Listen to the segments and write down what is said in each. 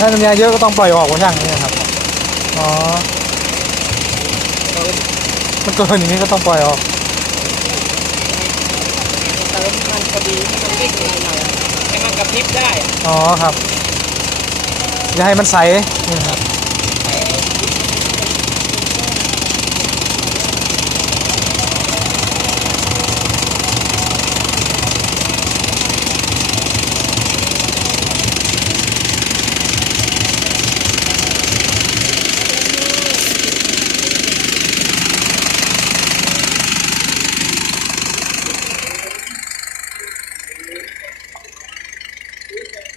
ถ้าน้ำยาเยอะก็ต้องปล่อยออกว่าช่างเนี่ยครับ อ๋อ มันเกินอย่างนี้ก็ต้องปล่อยออก เติมมันพอดีให้มันเล็กหน่อยๆให้มันกระพริบได้ อ๋อครับ อย่าให้มันใสนี่ครับ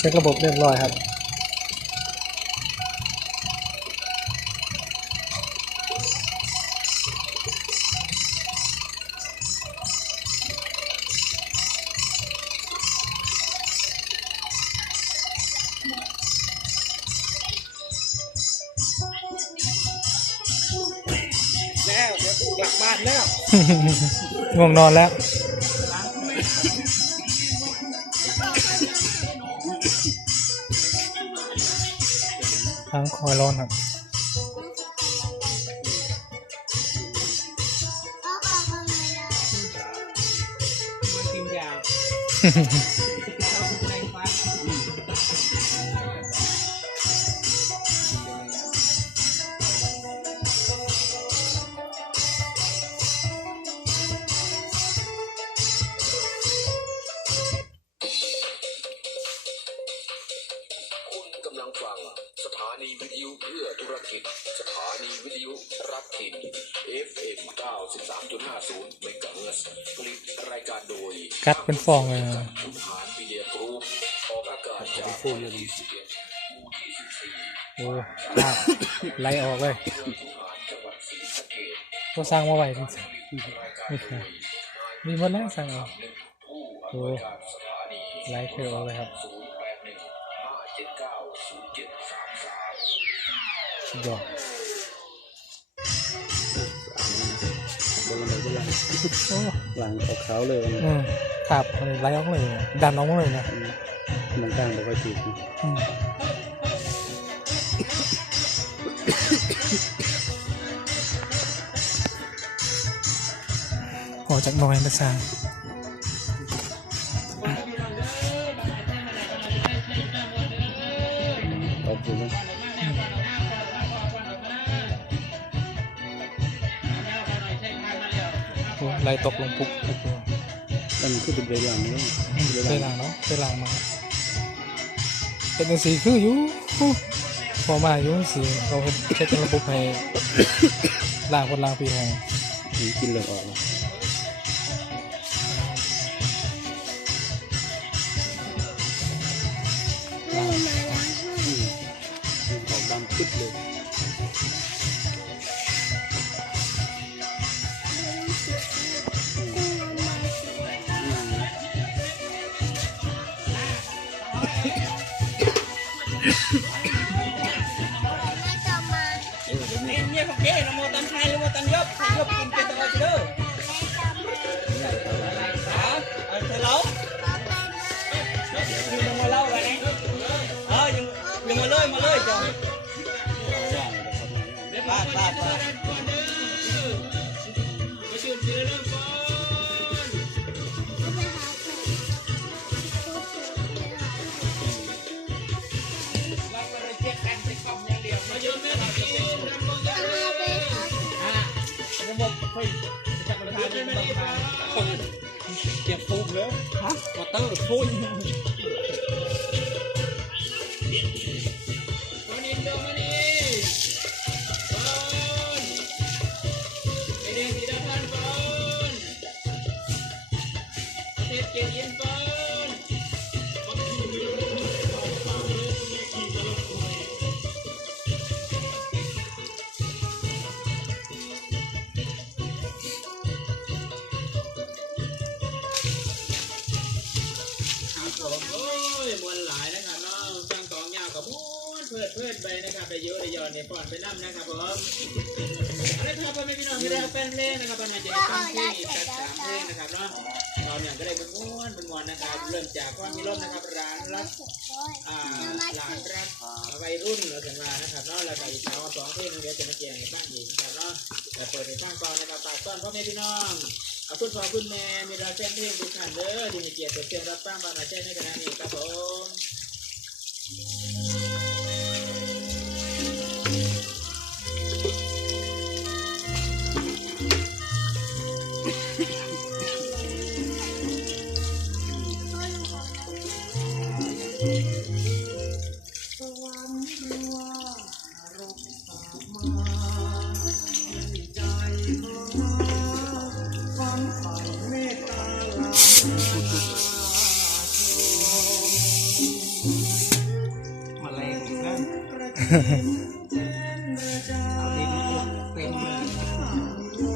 เช็คระบบเรียบร้อยครับแล้วเดี๋ยวกลับบ้านแล้วง่วงนอนแล้ว ทั้งคอยร้อนครับกินยาานีวิทยุรักถิ่น FM 93.50เมกะเฮิรตซ์ผลิตรายการโดยกัดเป็นฟองเลยนะทุกหารปีเดียกรุ๊ปออกอากาศจากโฟนที่11หมู่ที่14โอ้ลากไล่ออกเลยจังหวัดศรีสะเกษก็สร้างมาไว้จริงๆนี่ครับมีหมดแล้วสั่งเอาโอ้ไล่เคยออกเลยครับ081 579 0733สุดยอด โอ้หลังขาวๆเลยนะอืมครับมันไล่ออกเลยนะดันออกมาเลยนะมองกลางบอกว่าจีบนะอืมออกจากหน้อยมาสร้างขอบคุณนะ โอ้ไล่ตกลงปุ๊บปุ๊บเลยมันคือเป็นเวลาเนาะอืมไปหลังเนาะไปหลังมาเป็นจังสีคืออยู่พอมาอยู่สีเขาเช็คระบบให้ล้างคนล้างปีให้กินเลือดออก อืมเนี่ยเนี่ยพวกเก๋นะโมตันไทยหรือโมตันยบใครยบกินเป็นตัวเด้อฮะเอาเธอเล่ายังมาเล่าอะไรนะเออยังยังมาเลยมาเลยจ้ะย่างเลยครับป้าป้ ผมบอกเฮ้ยจับประธานยังไม่ต้องทานเก็บฟูกแล้วฮะวอเตอร์ฟูย เพื่อนไปนะครับไปเยอะเลยยอนเนี่ยก่อนไปนั่นะครับผมอะไรครับพ่อแม่พี่น้องที่ได้เอาแฟนเพลงนะครับปัญหาจะได้ฟังเพลงอีกสักสามเพลงนะครับเนาะตอนเนี่ยก็ได้เป็นม้วนเป็นมวนนะครับ เริ่มจากก้อนมีร่มนะครับร้านรักอ่าร้านรักวัยรุ่นเราจะมานะครับเนาะแล้วก็อีกสาวสองเพลงเดี๋ยวจะมาเกี่ยงในบ้านอีกนะครับเนาะแต่เปิดในฟังก่อนนะครับฝากต้อนพ่อแม่พี่น้องขอบคุณพ่อคุณแม่มีเราแฟนเพลงทุกท่านเด้อที่มีเกียรติเสียงรับฟังบางอาเช่นในขณะนี้ครับผม มาแรงอีกแล้วเอาดินอุดเต็มเลย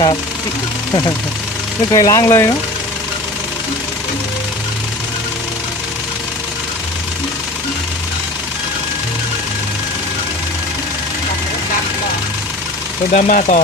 ครับ ไม่เคยล้างเลยเนาะดำบอกเป็นดำมาต่อ